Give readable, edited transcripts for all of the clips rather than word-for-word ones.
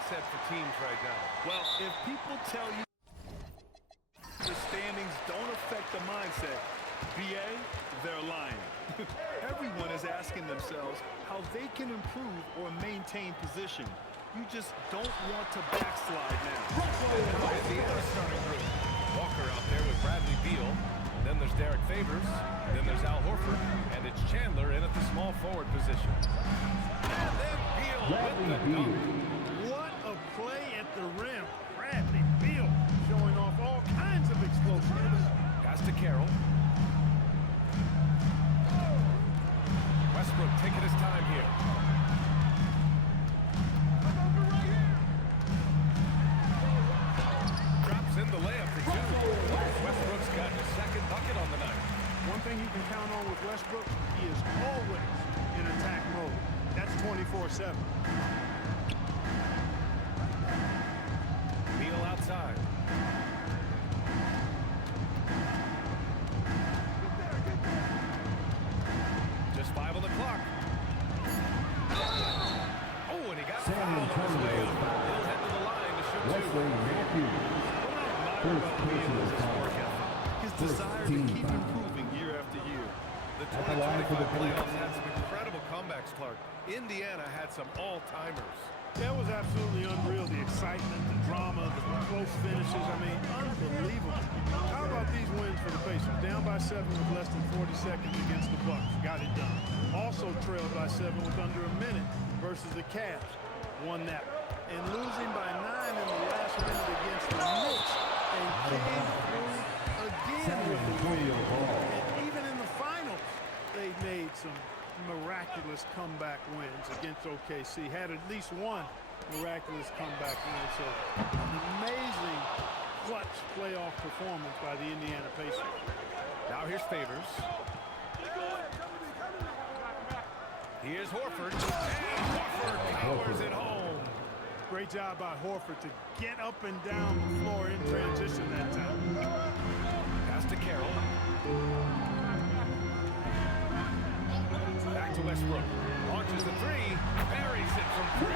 mindset for teams right now? Well, if people tell you the standings don't affect the mindset, BA, they're lying. Everyone is asking themselves how they can improve or maintain position. You just don't want to backslide now. Indiana's starting group. Walker out there with Bradley Beal. Then there's Derek Favors. Then there's Al Horford. And it's Chandler in at the small forward position. And then Beal with the dunk. What a play at the rim. Bradley Beal showing off all kinds of explosiveness. Pass to Carroll. Westbrook taking his time here. Drops in the layup for two. Westbrook's got his second bucket on the night. One thing you can count on with Westbrook, he is always in attack mode. That's 24/7. Beal outside. Just 5 on the clock. Oh, and he got fouled on his way over. He'll head to the line to shoot two. His desire to keep improving year after year. The 2025 playoffs had some incredible comebacks, Clark. Indiana had some all-timers. That was absolutely unreal. The excitement, the drama, the close finishes. I mean, unbelievable. How about these wins for the Pacers? Down by 7 with less than 40 seconds against the Bucks. Got it done. Also trailed by 7 with under a minute versus the Cavs. Won that. And losing by 9 in the last minute against the Knicks. And came through again with the win. And even in the finals, they made some miraculous comeback wins against OKC. Had at least one miraculous comeback win. So an amazing clutch playoff performance by the Indiana Pacers. Now here's Favors. Here's Horford. And Horford powers it home. Great job by Horford to get up and down the floor in transition that time. Pass to Carroll. Back to Westbrook. Launches the three. Buries it from 3.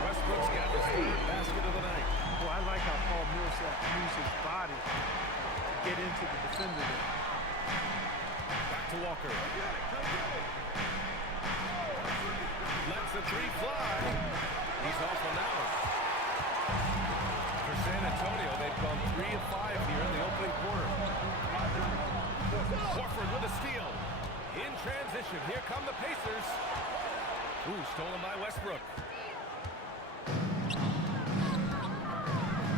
Westbrook's got his third basket of the night. Well, I like how Paul Millsap used his body to get into the defender there. Back to Walker. Lets the 3 fly. He's off on that one. For San Antonio, they've gone 3 of 5 here in the opening quarter. Horford with a steal. In transition, here come the Pacers. Ooh, stolen by Westbrook.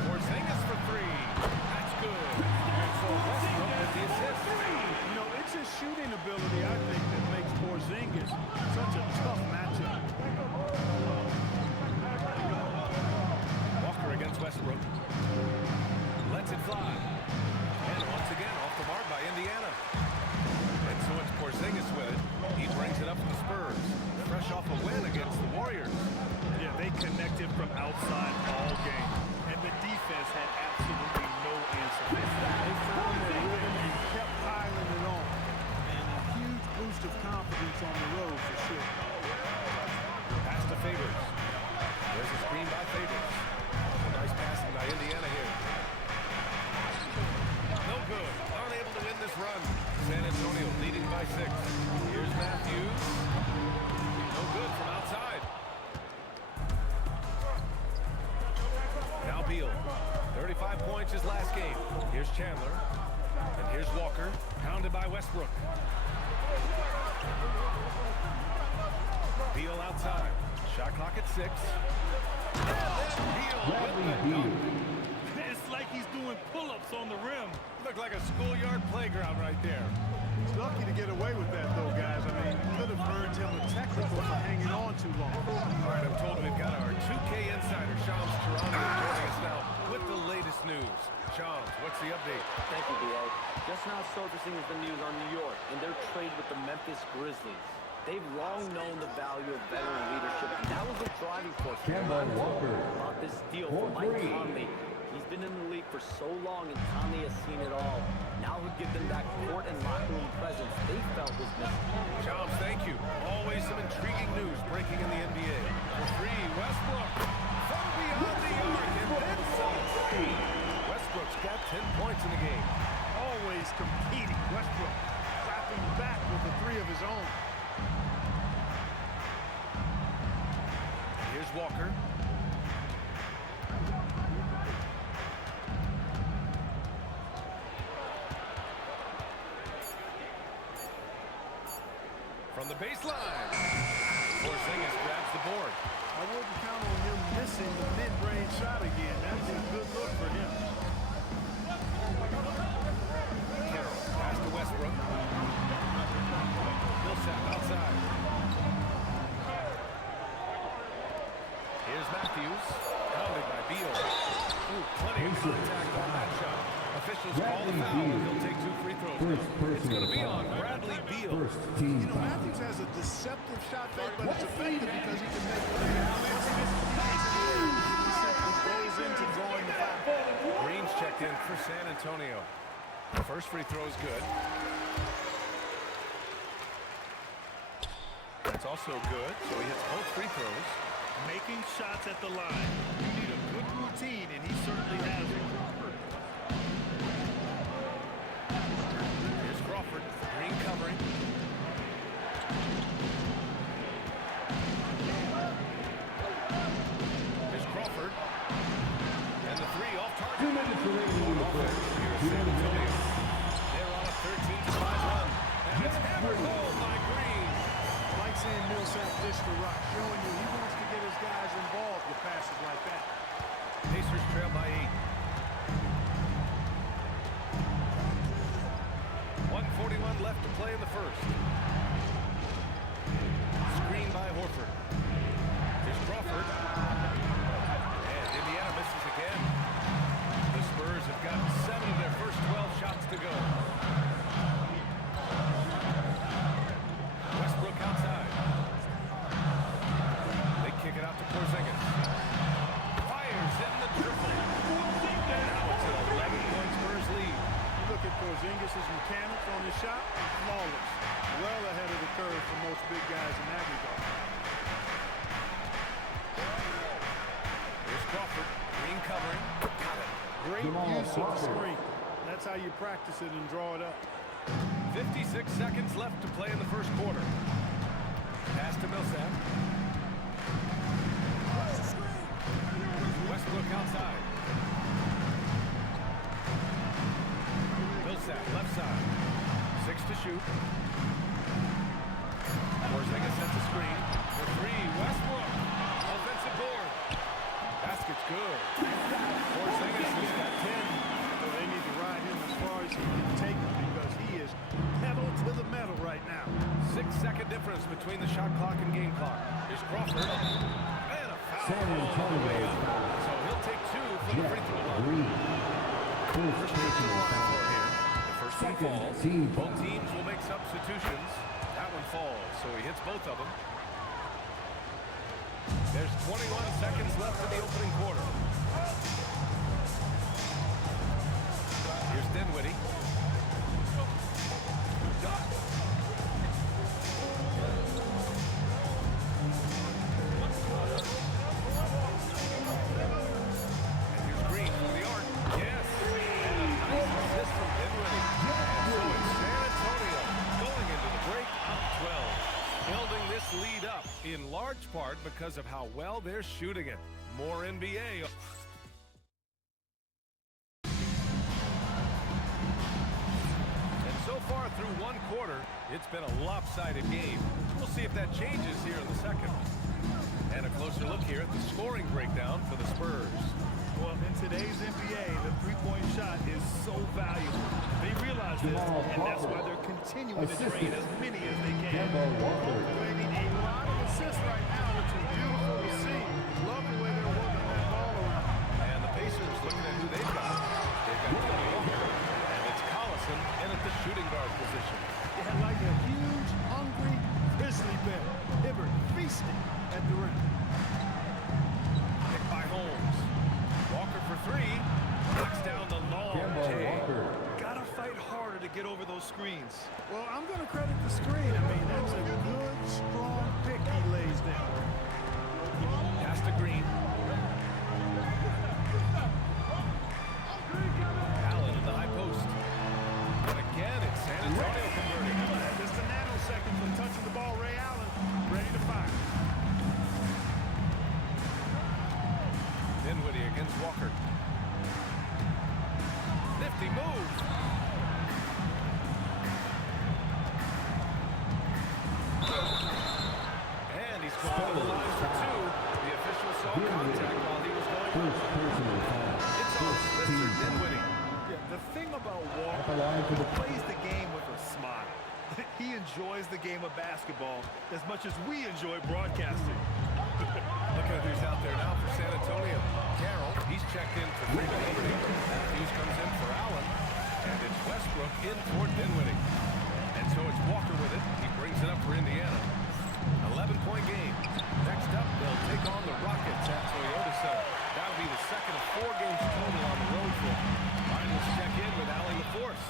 Porzingis for 3. That's good. And so Westbrook with the assist. You know, it's his shooting ability, I think, that makes Porzingis such a tough matchup. Walker against Westbrook. Lets it fly. And once again, off the mark by Indiana. And so it's Porzingis with it. He brings it up to the Spurs. Fresh off a win against the Warriors. Yeah, they connected from outside all game. And the defense had absolutely no answer. They found their rhythm and kept piling it on. And a huge boost of confidence on the road for sure. Pass to Favors. There's a screen by Favors. Nice passing by Indiana here. No good. Unable to win this run. San Antonio leading by 6. Here's Matthews. No good from outside. Now Beal. 35 points his last game. Here's Chandler. And here's Walker. Pounded by Westbrook. Beal outside. Shot clock at 6. Beal with the dunk. It's like he's doing pull-ups on the rim. Looked like a schoolyard playground right there. He's lucky to get away with that, though, guys. I mean, could have earned him a technical for hanging on too long. All right, I'm told we've got our 2K insider, Shams Charania, joining us now with the latest news. Shams, what's the update? Thank you, B.A. Just now surfacing is the news on New York and their trade with the Memphis Grizzlies. They've long known the value of veteran leadership, and that was the driving force about this deal for Mike Conley. He's been in the league for so long, and Conley has seen it all. Now he'll give them that court and locker room presence they felt was missing. Shams, thank you. Always some intriguing news breaking in the NBA. For 3, Westbrook. From about 10 points in the game. Always competing. Westbrook clapping back with the three of his own. Here's Walker. From the baseline, Porzingis grabs the board. I wouldn't count on him missing the mid-range shot again. That's a good look for him. Carroll, pass to Westbrook. Millsap outside. Here's Matthews, pounded by Beal. Ooh, plenty of contact on that shot. Officials call the foul, and he'll take 2 free throws. It's going to be on Bradley Beal. You know, Matthews has a deceptive shot fake, but it's effective because he can make it. He simply goes into drawing the foul. Green's checked in for San Antonio. The first free throw is good. That's also good, so he hits both free throws. Making shots at the line. You need a good routine, and he certainly has it. Here's Crawford. Green covering. Here's Crawford. And the three off target. 2 minutes remaining in the first. Here's San Antonio. They're on a 13-5 run. And it's hammered home by Green. Like saying Millsap dish the rock, showing you he wants to get his guys involved with passes like that. Pacers trail by 8. 1:41 left to play in the first. Screen by Horford. Here's Crawford. And Indiana misses again. The Spurs have got 7 of their first 12 shots to go. Westbrook outside. They kick it out to Porzingis. Fires in the triple. Now it's an 11-point Spurs lead. Look at Porzingis' mechanics on his shot, flawless. Well ahead of the curve for most big guys in that regard. Here's Crawford. Green covering. Got it. Great use of the screen. That's how you practice it and draw it up. 56 seconds left to play in the first quarter. Pass to Millsap. Westbrook outside. Millsap left side. 6 to shoot. Porzingis sets a screen. For 3, Westbrook. Offensive board. Basket's good. Porzingis has got 10. Well, they need to ride him as far as he can take him because he is pedal to the metal right now. 6-second difference between the shot clock and game clock. Here's Crawford. And a foul. All the way up. So he'll take 2 from the free throw line. First free throw line for here. The first one falls. Both teams will make substitutions. That one falls, so he hits both of them. There's 21 seconds left in the opening quarter. Here's Dinwiddie. And here's Green from the arc. Yes! And a nice assist from Dinwiddie. And so it's San Antonio going into the break up 12. Building this lead up in large part because of how well they're shooting it. More NBA. So far through one quarter, it's been a lopsided game. We'll see if that changes here in the second. And a closer look here at the scoring breakdown for the Spurs. Well, in today's NBA, the three-point shot is so valuable. They realize this, and that's why they're continuing to drain as many as they can. Cultivating a lot of assists right now, which is beautiful to see. Love the way they're working that ball around. And the Pacers looking at who they've got. They've got Tony Walker, and it's Collison in at the shooting guard position. They had like a huge, hungry grizzly bear. Hibbert feasting at the rim. Picked by Holmes. Walker for 3. Knocks down the long J. Gotta fight harder to get over those screens. Well, I'm going to credit the screen. I mean, that's a good, strong pick he lays down. Pass to Green. Here's Walker. Nifty move. And he's going to the line for two. The official saw contact while he was going. It's on Spencer Dinwiddie. Yeah, the thing about Walker, he plays the game with a smile. He enjoys the game of basketball as much as we enjoy broadcasting. Look at who's out there now for San Antonio. Carroll, he's checked in for Dinwiddie. Matthews comes in for Allen. And it's Westbrook in for Dinwiddie. And so it's Walker with it. He brings it up for Indiana. 11-point game. Next up, they'll take on the Rockets at Toyota Center. That'll be the second of 4 games total on the road for them. All right, let's check in with Allie LaForce.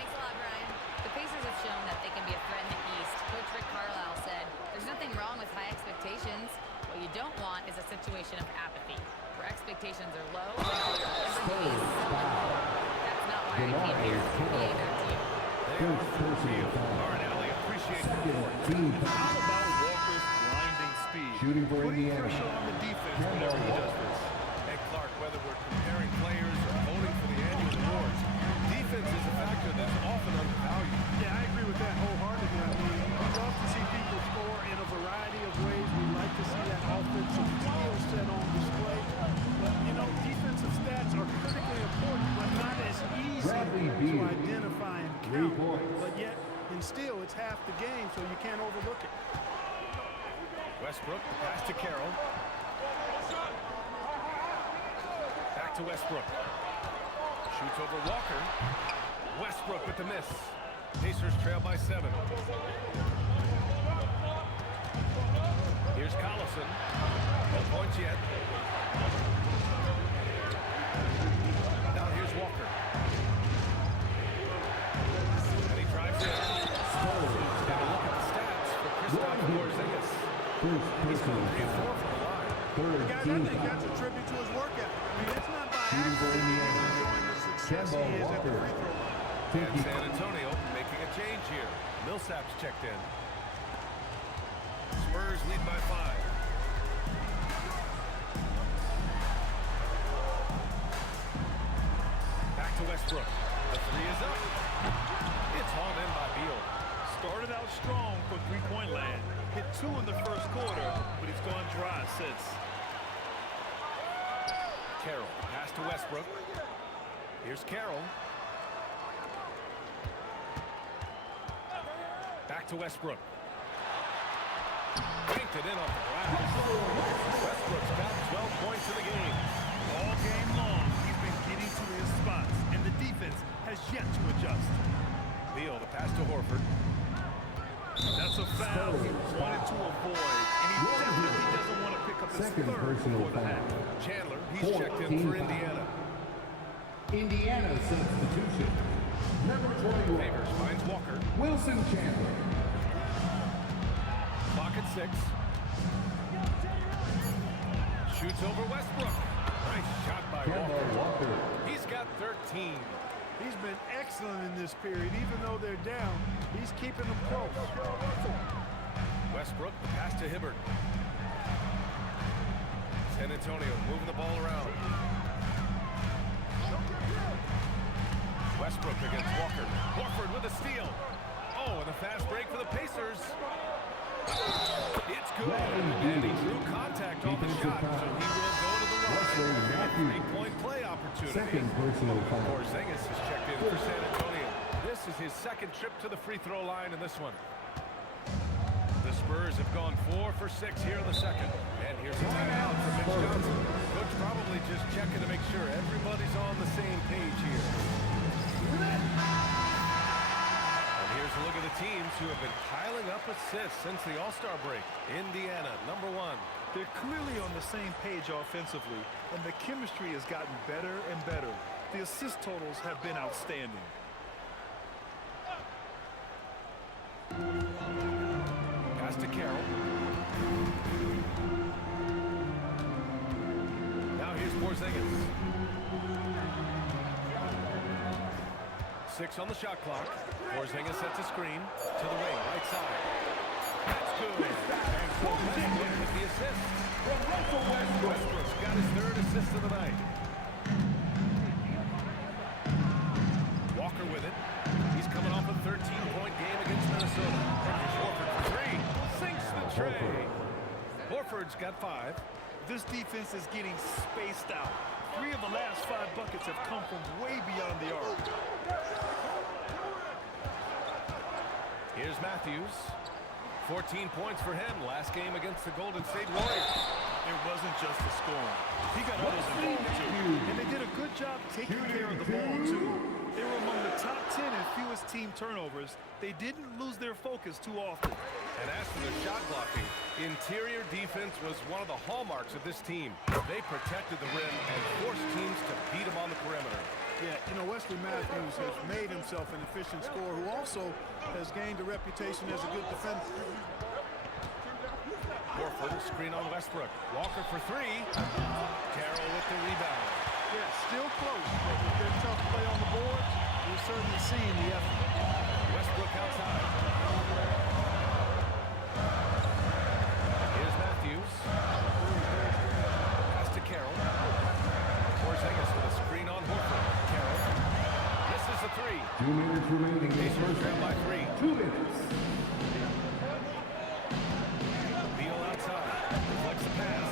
Thanks a lot, Brian. The Pacers have shown that they can be a threat in the East. Coach Rick Carlisle said, there's nothing wrong with high expectations. What you don't want is a situation of apathy, where expectations are low and everything is That's not why I came here to be a their team. All right, Allie, appreciate the report. How about Walker's blinding speed? Shooting for Putting Indiana. pressure on the defense whenever he does this. Hey, Clark, whether we're comparing players or voting for the annual awards, defense is a factor that's often undervalued. Yeah, I agree with that wholeheartedly. I mean, we love to see people score in a variety of ways. We like to see that offensive skill set on display. But, you know, defensive stats are critically important, but not as easy to identify and count. But yet, and still, it's half the game, so you can't overlook it. Westbrook, pass to Carroll. Back to Westbrook. Shoots over Walker. Westbrook with the miss. Pacers trail by 7. Here's Collison. No points yet. Now here's Walker. And he drives in. Got a look at the stats for Kristaps Porzingis. He's going 3 of 4 from the line. Guys, I think that's a tribute to his work ethic. I mean, it's not by accident he's enjoying the success he is at the free throw line. And San Antonio making a change here. Millsap's checked in. Spurs lead by 5. Back to Westbrook. The 3 is up. It's hauled in by Beal. Started out strong for three-point land. Hit 2 in the first quarter, but he's gone dry since. Carroll, pass to Westbrook. Here's Carroll. Back to Westbrook. Banked it in off the glass. Westbrook's got 12 points in the game. All game long, he's been getting to his spots, and the defense has yet to adjust. Beal, the pass to Horford. That's a foul he wanted to avoid, and he definitely doesn't want to pick up his Second third personal before the half. foul. Chandler, he's checked in for Indiana. Indiana substitution. Number 21. Favors finds Walker. Wilson Chandler. Clock at 6. Shoots over Westbrook. Nice shot by Walker. He's got 13. He's been excellent in this period. Even though they're down, he's keeping them close. Westbrook, the pass to Hibbert. San Antonio moving the ball around. Westbrook against Walker. Horford with a steal. Oh, and a fast break for the Pacers. It's good. And he drew contact on the shot, so he will go to the line. 3-point play opportunity. Second personal foul. Porzingis is checked in for San Antonio. This is his second trip to the free throw line in this one. The Spurs have gone 4 for 6 here in the second. And here's a timeout for Mitch Johnson. Coach probably just checking to make sure everybody's on the same page here. And here's a look at the teams who have been piling up assists since the All-Star break. Indiana, number 1. They're clearly on the same page offensively, and the chemistry has gotten better and better. The assist totals have been outstanding. Pass to Carroll. Now here's Porzingis. 6 on the shot clock. Porzingis sets a screen to the wing, right side. That's good. And Westbrook with the assist. Westbrook's got his 3rd assist of the night. Horford's got 5. This defense is getting spaced out. 3 of the last 5 buckets have come from way beyond the arc. Here's Matthews. 14 points for him last game against the Golden State Warriors. It wasn't just the scoring. He got others involved, too. And they did a good job taking care of the ball, too. They were among the top 10 in fewest team turnovers. They didn't lose their focus too often. And as for the shot blocking, interior defense was one of the hallmarks of this team. They protected the rim and forced teams to beat them on the perimeter. Yeah, you know, Wesley Matthews has made himself an efficient scorer who also has gained a reputation as a good defender. Horford, screen on Westbrook. Walker for 3. Carroll with the rebound. Yeah, still close, but with their tough play on the board, you're certainly seeing the effort. Westbrook outside. Here's Matthews. Pass to Carroll. Porzingis with a screen on Horford. Carroll. Misses a 3. 2 minutes remaining. Pacers trail by 3. 2 minutes. Beal outside. Deflects the pass.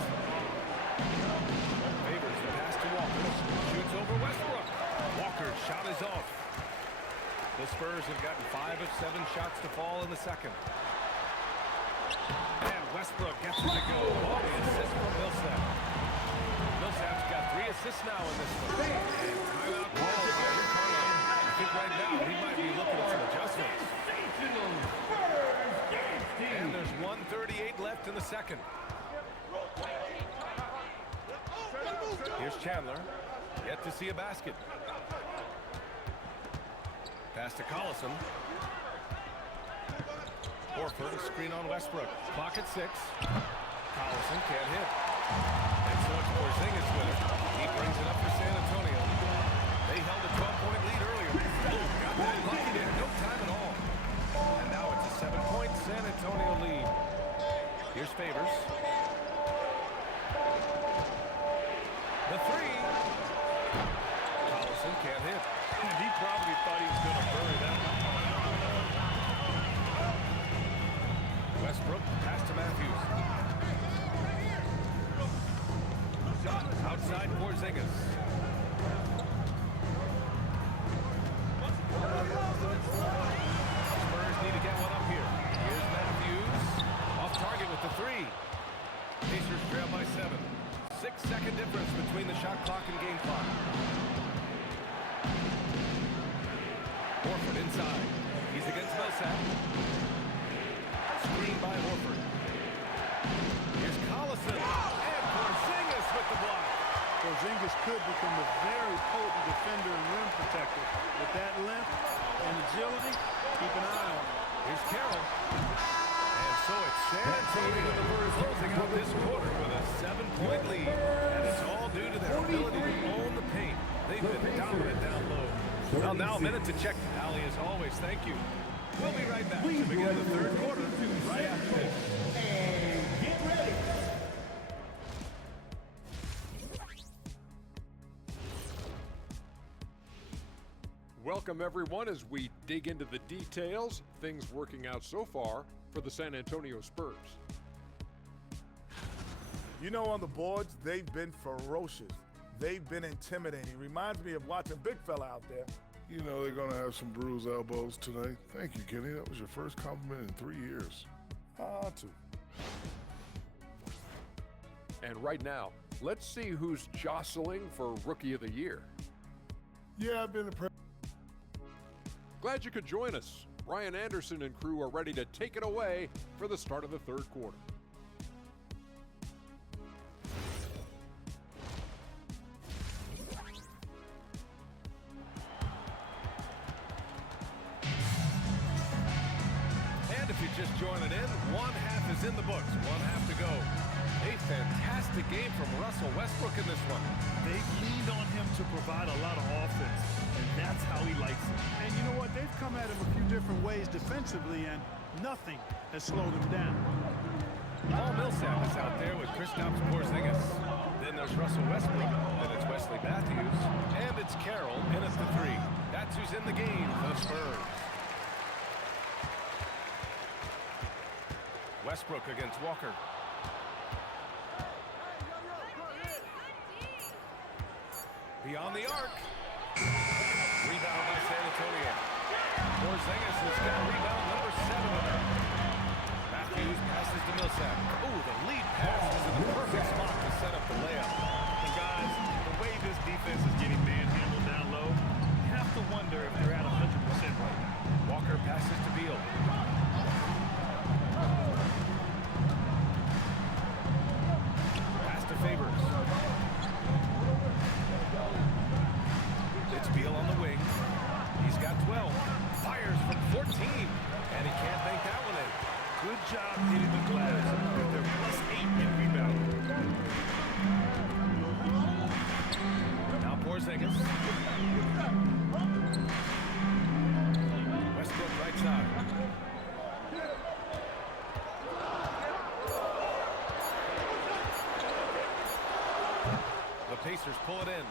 Favors the pass to Walker. Shoots over Westbrook. Walker's shot is off. The Spurs have gotten 5 of 7 shots to fall in the second. And Westbrook gets it to go. Oh, the assist from Millsap. Millsap's got 3 assists now in this one. And timeout called by Rick Carlisle. I think right now he might be looking at some adjustments. And there's 1:38 left in the second. Here's Chandler. Yet to see a basket. Pass to Collison. Horford, a screen on Westbrook. Clock at 6. Collison can't hit. And so it's Porzingis with it. He brings it up for San Antonio. They held a 12-point lead earlier. Oh, got that bucket in no time at all. And now it's a 7-point San Antonio lead. Here's Favors. The 3. Collison can't hit. He probably thought he was going to bury that one. Westbrook, pass to Matthews. Outside Porzingis. Spurs need to get one up here. Here's Matthews. Off target with the 3. Pacers trail by 7. 6-second difference between the shot clock and game clock. Horford inside. He's against Millsap. Screen by Horford. Here's Collison. And Porzingis with the block. Porzingis could become a very potent defender and rim protector. With that length and agility, keep an eye on him. Here's Carroll. And so it's San Antonio closing out this quarter with a 7-point lead. And it's all due to their ability to own the paint. They've been dominant down low. Well, now a minute to check the tally as always. Thank you. We'll be right back to begin the third quarter right after this. And get ready. Welcome, everyone, as we dig into the details. Things working out so far for the San Antonio Spurs. You know, on the boards, they've been ferocious. They've been intimidating. Reminds me of watching Big Fella out there. You know they're going to have some bruised elbows tonight. Thank you, Kenny. That was your first compliment in 3 years. Too. And right now, let's see who's jostling for Rookie of the Year. Yeah, I've been impressed. Glad you could join us. Ryan Anderson and crew are ready to take it away for the start of the third quarter. And if you're just joining in, 1/2 is in the books. 1/2 to go. A fantastic game from Russell Westbrook in this one. They leaned on him to provide a lot of offense, and that's how he likes it. And you know what? They've come at him a few different ways defensively, and nothing has slowed him down. Paul Millsap is out there with Kristaps Porzingis. Then there's Russell Westbrook. Then it's Wesley Matthews. And it's Carroll in at the 3. That's who's in the game for the Spurs. Westbrook against Walker. Beyond the arc. Rebound by San Antonio. Porzingis has got rebound number 7. Matthews passes to Millsap. Oh, the lead pass is in the perfect spot to set up the layup. And guys, the way this defense is getting manhandled down low, you have to wonder if they're at 100% right now. Walker passes to Beal. Pass to Favors. It's Beal on the wing. He's got 12. Fires from 14. And he can't bank that one in. Good job hitting the glass with their +8 in rebound. Now Porzingis. Westbrook right side. The Pacers pull it in.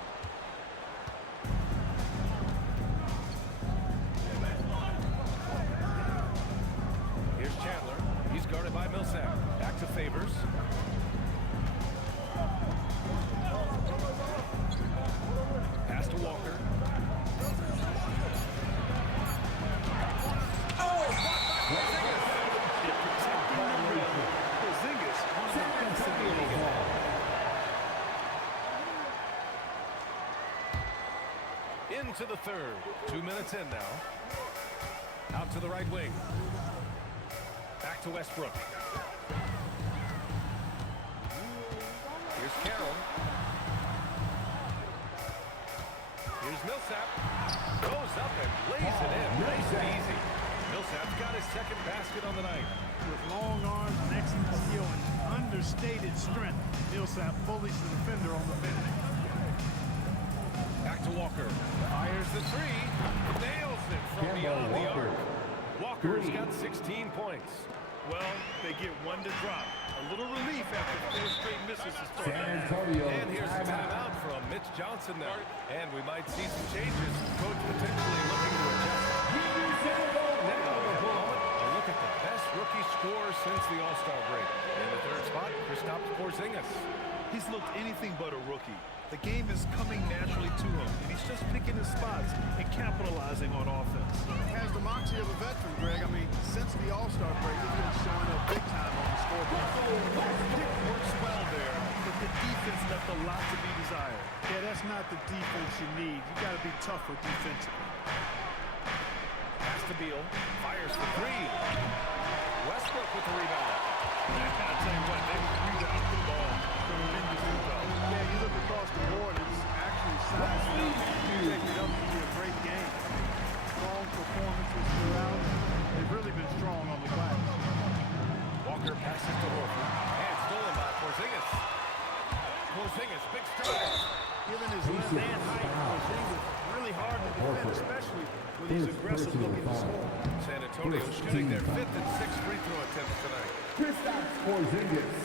Here's Chandler. He's guarded by Millsap. Back to Favors. Pass to Walker. Oh, blocked by Porzingis. Protecting the rim. Porzingis, one of the best in the league. Into the third. 2 minutes in now. Out to the right wing. Back to Westbrook. Here's Carroll. Here's Millsap. Goes up and lays it in. Nice and easy. Millsap's got his second basket on the night. With long arms and excellent skill and understated strength, Millsap bullies the defender on the finish. Back to Walker. Fires the three. Nails it from beyond the arc. Walker's got 16 points. Well, they get one to drop. A little relief after 4 straight misses to start. San Antonio. And here's a timeout from Mitch Johnson now. And we might see some changes. Coach potentially looking to adjust. Now, a look at the best rookie scorer since the All-Star break. In the third spot, Kristaps Porzingis. He's looked anything but a rookie. The game is coming naturally to him, and he's just picking his spots and capitalizing on offense. Has the moxie of a veteran, Greg. I mean, since the All-Star break, he's been showing up big time on the scoreboard. Pick works well there, but the defense left a lot to be desired. Yeah, that's not the defense you need. You got to be tougher defensively. Pass to Beal. Fires for three. Westbrook with the rebound. I'll tell you what, they rebound the ball tremendously well. Yeah, you look across the board, it's actually sized up. Taking it up to be a great game. Strong performances throughout. They've really been strong on the glass. Walker passes to Horford. And stolen by Porzingis. Porzingis, big stride. Given his length and height, Porzingis really hard to defend, especially when he's aggressive looking to score. San Antonio shooting their 5th and 6th free throw attempts tonight. Kristaps Porzingis.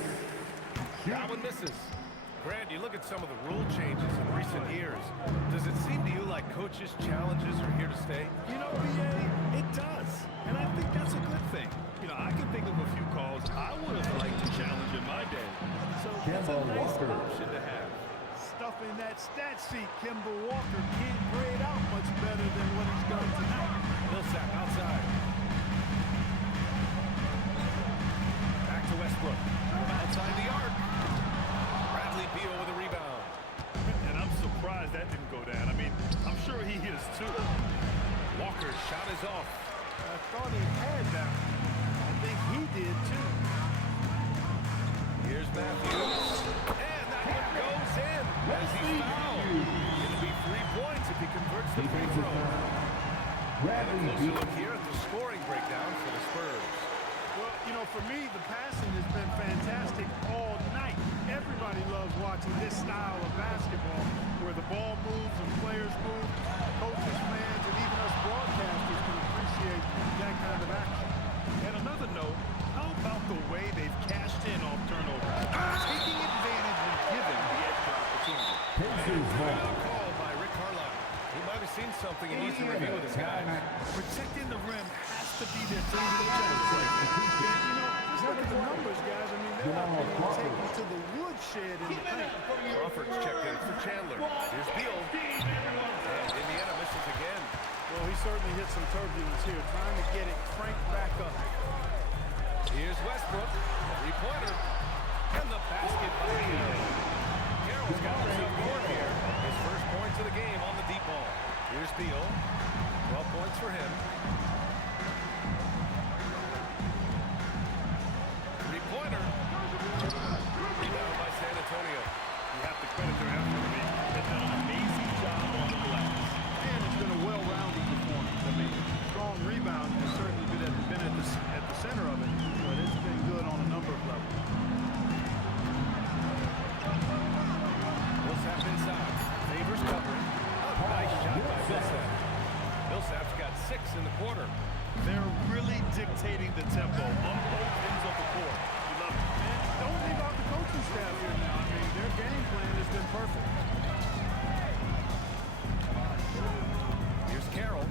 That one misses. Grant, you look at some of the rule changes in recent years. Does it seem to you like coaches' challenges are here to stay? You know, BA, it does. And I think that's a good thing. You know, I can think of a few calls I would have liked to challenge in my day. So that's a nice option to have. Stuffing that stat sheet, Kemba Walker can't grade out much better than what he's done tonight. Millsap outside. Back to Westbrook. Outside the arc. Bradley Beal with a rebound. And I'm surprised that didn't go down. I mean, I'm sure he is too. Walker's shot is off. I thought he had that one. I think he did too. Here's Matthews. And that one goes in as he fouled. It'll be 3 points if he converts the free throw. And a closer look here at the scoring breakdown for the Spurs. Well, you know, for me, the passing has been fantastic all night. Everybody loves watching this style of basketball where the ball moves and players move. Coaches, fans, and even us broadcasters can appreciate that kind of action. And another note, how about the way they've cashed in off turnovers? Taking advantage and giving the extra opportunity. Good call by Rick Carlisle. He might have seen something and needs to review with his guys. Protecting the rim has to be their top objective. You know, just look at the numbers, guys. I mean, they're not going to take you to the woodshed in the paint. Crawford's checked in for Chandler. Here's Beal. And Indiana misses again. Well, he certainly hit some turbulence here, trying to get it cranked back up. Here's Westbrook. Three-pointer. And the basket by Carroll. Carroll's got himself going here. His first points of the game on the deep ball. Here's Beal. 12 points for him. Three-pointer. Rebound by San Antonio. You have to credit their effort. They've done an amazing job on the glass. And it's been a well-rounded performance. I mean, strong rebound has certainly been at the center of it, but it's been good on a number of levels. Millsap inside. Favors covering. A nice shot by Millsap. Millsap's got 6 in the quarter. They're really dictating the tempo on both ends of the court. You love it. And don't leave out the coaching staff here now. I mean, their game plan has been perfect. Here's Carroll.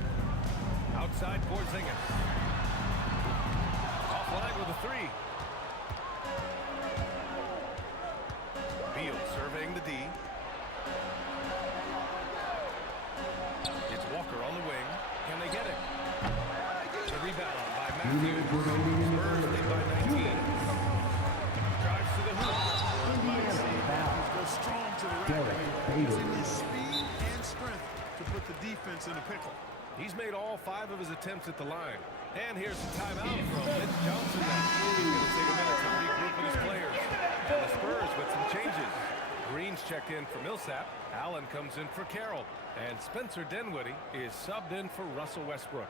Outside Porzingis. Offline with a 3. Beal surveying the D. It's Walker on the wing. Can they get it? The rebound by Matthews. Spurs lead by 19. Drives to the hoop. Matthews goes strong to the rack. Using his speed and strength to put the defense in a pickle. He's made all 5 of his attempts at the line. And here's the timeout from Mitch Johnson. He's going to take a minute to regroup with his players. And the Spurs with some changes. Green's checked in for Millsap. Allen comes in for Carroll. And Spencer Dinwiddie is subbed in for Russell Westbrook.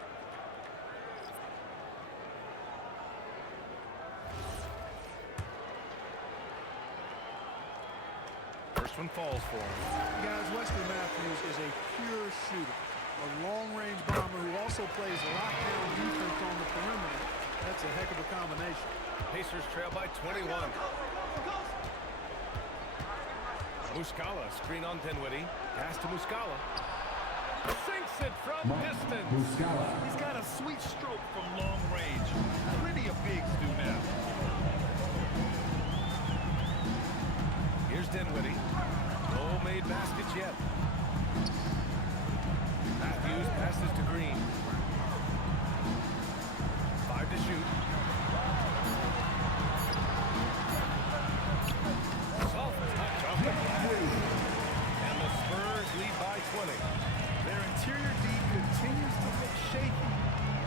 First one falls for him. Guys, Wesley Matthews is a pure shooter. A long-range bomber who also plays lockdown defense on the perimeter. That's a heck of a combination. Pacers trail by 21. Muscala, screen on Dinwiddie. Pass to Muscala. Sinks it from distance. He's got a sweet stroke from long range. Plenty of bigs do now. Here's Dinwiddie. No made baskets yet. Matthews passes to Green. 5 to shoot. Soft touch off the glass. And the Spurs lead by 20. Their interior D continues to look shaky.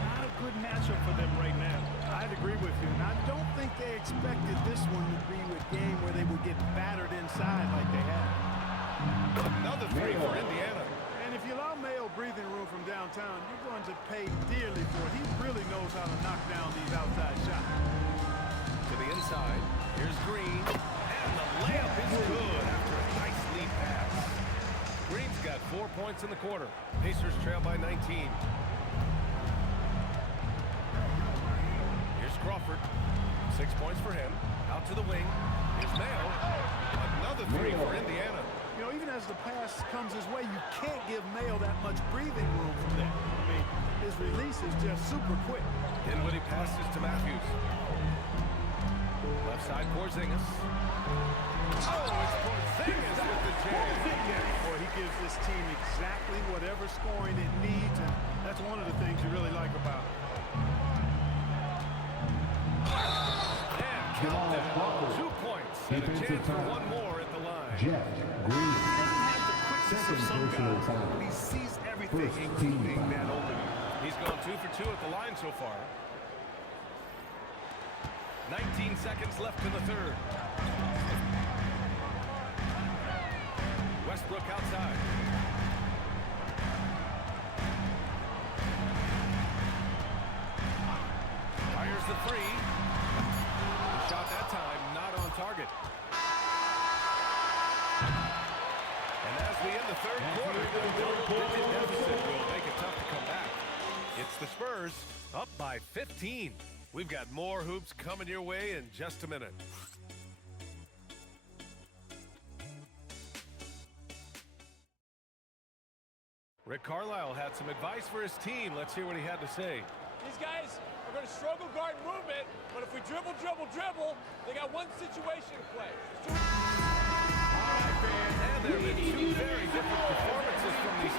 Not a good matchup for them right now. I'd agree with you, and I don't think they expected this one to be a game where they would get battered inside like they had. Another 3 for Indiana. And if you allow Mayo breathing room from downtown, you're going to pay dearly for it. He really knows how to knock down these outside shots. To the inside. Here's Green. And the layup is good after a nice lead pass. Green's got 4 points in the quarter. Pacers trail by 19. Here's Crawford. 6 points for him. Out to the wing. Here's Mayo. Another 3 for Indiana. You know, even as the pass comes his way, you can't give Mayo that much breathing room from there. I mean, his release is just super quick. Dinwiddie passes to Matthews. Left side, Porzingis. Oh, it's Porzingis with the jam. Boy, he gives this team exactly whatever scoring it needs, and that's one of the things you really like about it. And countdown. 2 points and a chance for one more at the line. Jeff Green. Second personal foul. But he sees everything, including that opening. He's gone 2 for 2 at the line so far. 19 seconds left in the third. Westbrook outside. Fires the 3. The shot that time not on target. And as we end the third quarter, the double-digit deficit will make it tough to come back. It's the Spurs up by 15. We've got more hoops coming your way in just a minute. Rick Carlisle had some advice for his team. Let's hear what he had to say. These guys are going to struggle guarding movement, but if we dribble, they got one situation to play. And there have been 2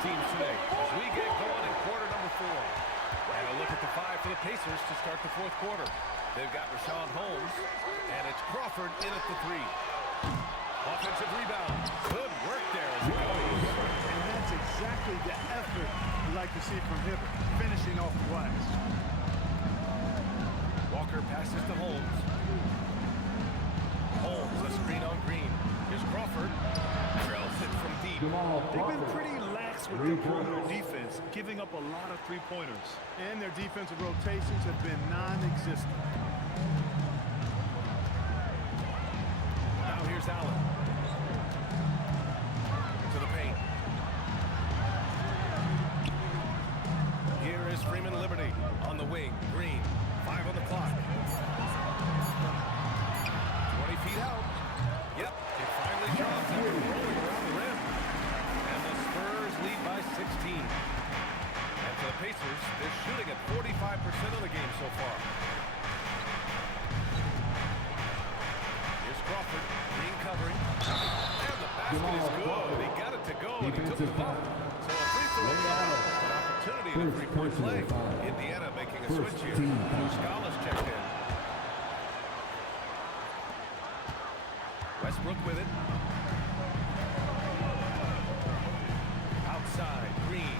teams today as we get going in quarter number 4. And a look at the 5 for the Pacers to start the 4th quarter. They've got Rashawn Holmes, and it's Crawford in at the 3. Offensive rebound. Good work there as it goes. And that's exactly the effort you like to see from Hibbert, finishing off the glass. Walker passes to Holmes. Holmes, a screen on Green. Here's Crawford. Trails it from deep. They've been pretty lax with their perimeter defense, giving up a lot of three-pointers. And their defensive rotations have been non-existent. Now here's Allen. To the paint. Here is Freeman Liberty on the wing. Green. 5 on the clock. 20 feet out. Yep, it finally drops after rolling around the rim. And the Spurs lead by 16. And for the Pacers, they're shooting at 45% of the game so far. Here's Crawford. Green covering. And the basket is good. He got it to go, and he took the bump. So a free throw. An opportunity to three-point play. Indiana making a switch here. Muscala's checked in. Westbrook with it. Outside, Green.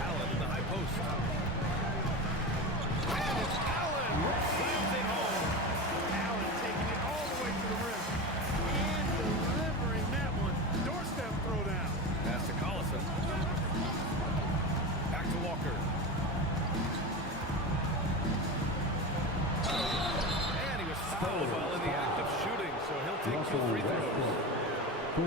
Allen in the high post. And it's Allen. Slams it home. Allen taking it all the way to the rim and delivering that one. Doorstep throwdown. Pass to Collison. Back to Walker. And he was fouled while in the act of shooting, so he'll take 2 free throws. I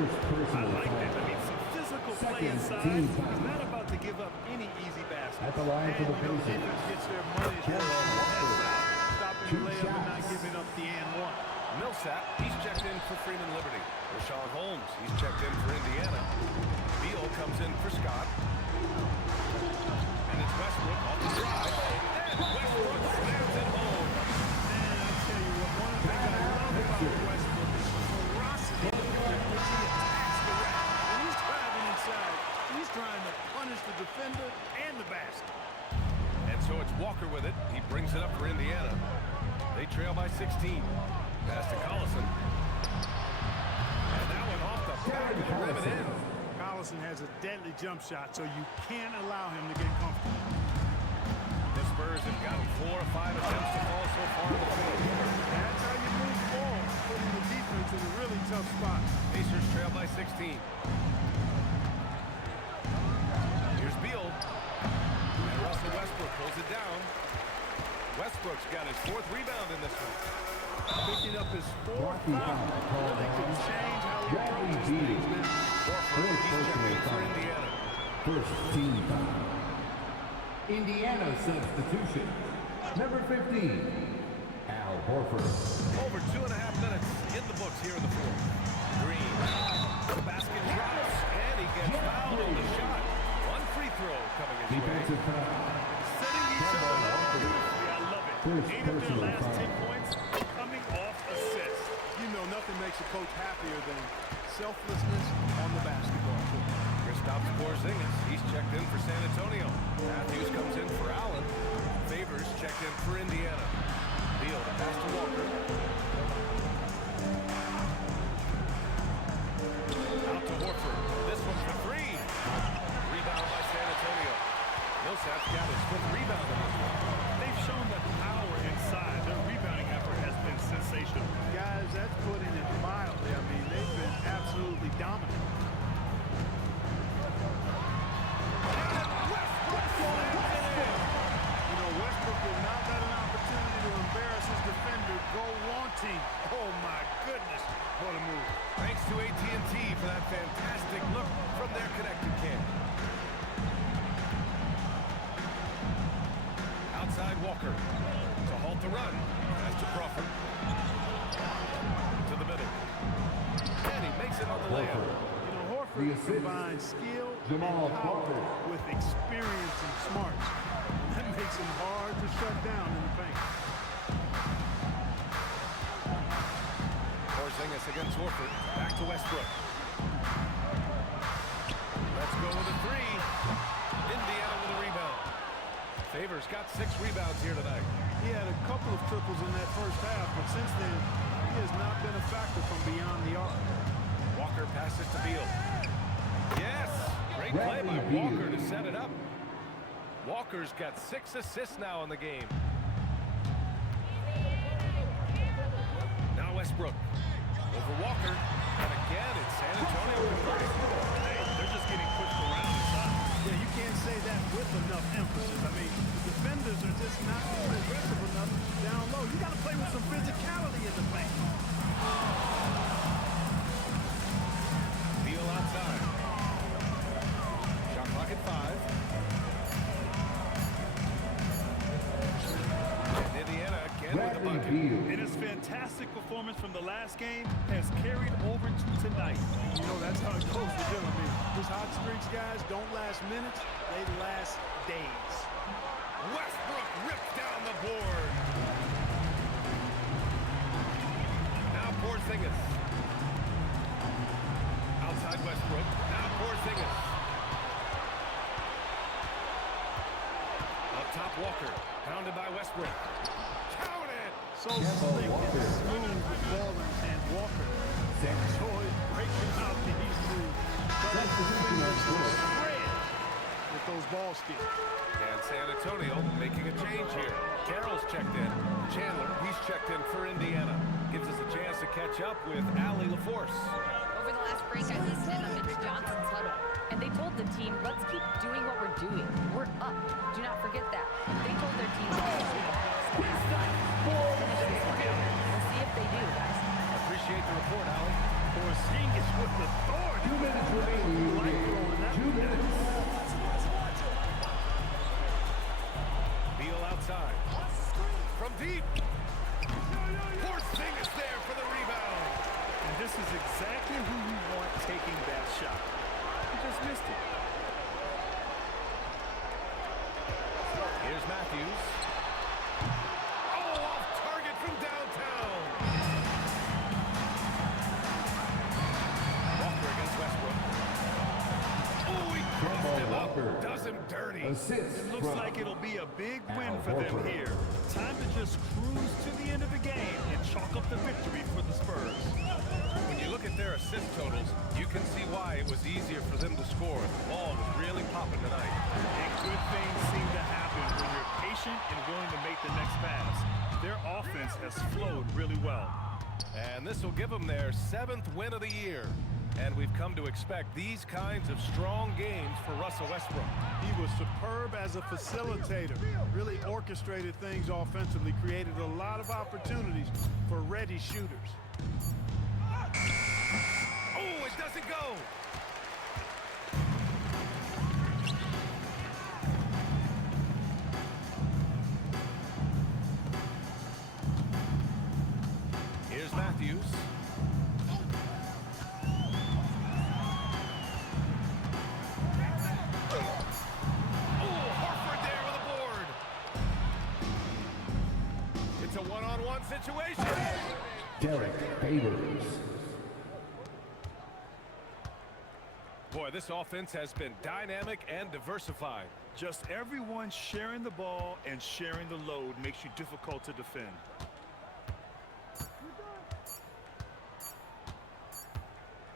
like that. I mean, some physical play inside. He's not about to give up any easy baskets. At the line for the Defense Pacers. gets their money's worth on the head side, stopping the layup and not giving up the and one. Millsap, he's checked in for Freeman Liberty. Rashawn Holmes, he's checked in for Indiana. Beal comes in for Scott. And it's Westbrook off the drive. And Westbrook slams it home. Man, I tell you what, one of the things I love about Westbrook is the ferocity with which he attacks the rack. When he's driving inside, he's trying to punish the defender and the basket. And so it's Walker with it. He brings it up for Indiana. They trail by 16. Pass to Collison. And that one off the back of the rim and in. Collison has a deadly jump shot, so you can't allow him to get comfortable. The Spurs have gotten 4 or 5 attempts to fall so far in the fourth. That's how you move forward, putting the defense in a really tough spot. Pacers trail by 16. Here's Beal. And Russell Westbrook pulls it down. Westbrook's got his 4th rebound in this one. Picking up his 4th foul really could change how he approaches things now. Horford, he's checking in for Indiana. First team foul. Indiana substitution. Number 15, Al Horford. Over 2.5 minutes in the books here in the 4th. Green. The basket drops, and he gets fouled on the shot. 1 free throw coming his way. Defensive foul. Setting each other up beautifully. I love it. First 8 of their personal last foul. 10 points coming off assists. You know, nothing makes a coach happier than selflessness on the basketball court. Kristaps Porzingis, he's checked in for San Antonio. Matthews comes in for Allen. Favors checked in for Indiana. Beal to pass to Walker. Out to Horford. This one's for 3. Rebound by San Antonio. Millsap's got his 5th rebound in this one. They've shown that power inside. Their rebounding effort has been sensational. Guys, that's putting it mildly. I mean, they've been absolutely dominant. You know, Westbrook will not let an opportunity to embarrass his defender go wanting. Oh, my goodness. What a move. Thanks to AT&T for that fantastic look from their connected cam. Outside Walker to halt the run. That's to Crawford. To the middle. And he makes it on the layup. You know, Horford combines skill and power with experience and smarts. And that makes him hard to shut down in the paint. Porzingis against Horford. Back to Westbrook. go with a three. Indiana with a rebound. Favors got 6 rebounds here tonight. He had a couple of triples in that first half, but since then, he has not been a factor from beyond the arc. Walker passes to Beal. Yes! Great play by Walker to set it up. Walker's got 6 assists now in the game. Now Westbrook. Over Walker. And again, it's San Antonio converting. Hey, they're just getting pushed around inside. Yeah, you can't say that with enough emphasis. I mean, the defenders are just not aggressive enough down low. You got to play with some physicality in the paint. Beal outside. Shot clock at 5. And Indiana again with the bucket. And his fantastic performance from the last game has carried over to tonight. You know, that's how it goes with them. I mean, these hot streaks, guys, don't last minutes. They last days. Westbrook ripped down the board. Now Porzingis. Outside Westbrook. Now Porzingis. Up top Walker. Pounded by Westbrook. Count it! So slick and smooth with ball and Walker. Enjoy breaking out these moves. Spread with those ball skills. And San Antonio making a change here. Carroll's checked in. Chandler, he's checked in for Indiana. Gives us a chance to catch up with Allie LaForce. Over the last break, I listened in on Mitch Johnson's huddle, and they told the team, let's keep doing what we're doing. We're up. Do not forget that. They told their team, we'll see if they do, guys. Appreciate the report, Allie. Porzingis with authority. 2 minutes remaining in the game. 2 minutes. Beal outside. From deep. Porzingis there for the rebound. And this is exactly who you want taking that shot. He just missed it. Here's Matthews. Oh, off target from downtown. Walker against Westbrook. Oh, he crossed him up. Does him dirty. It looks like it'll be a big win for them here. Time to just cruise to the end of the game and chalk up the victory for the Spurs. When you look at their assist totals, you can see why it was easier for them to score. The ball was really popping tonight. And good things seem to happen when you're patient and willing to make the next pass. Their offense has flowed really well. And this will give them their 7th win of the year. And we've come to expect these kinds of strong games for Russell Westbrook. He was superb as a facilitator. Really orchestrated things offensively, created a lot of opportunities for ready shooters. Oh, it doesn't go. Here's Matthews. It's a one-on-one situation. Derek Favors. Boy, this offense has been dynamic and diversified. Just everyone sharing the ball and sharing the load makes you difficult to defend.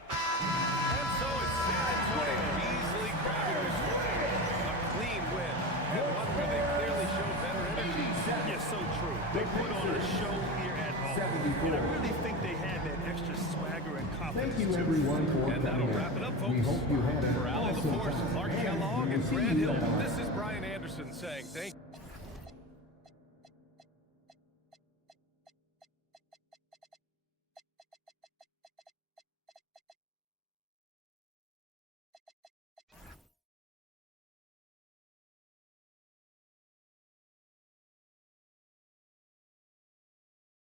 And so it's San Antonio easily grabbing this win. A clean win, and one where they clearly showed better energy. Yes, so true. They put on a show here at home. And I really think they had that extra swagger and confidence. Thank you, everyone, for And that'll coming wrap it up, out. folks. We hope you had an For Allie awesome LaForce, time. Clark And Kellogg, we'll and see Grant you Hill, tomorrow. this is Brian Anderson saying thank you.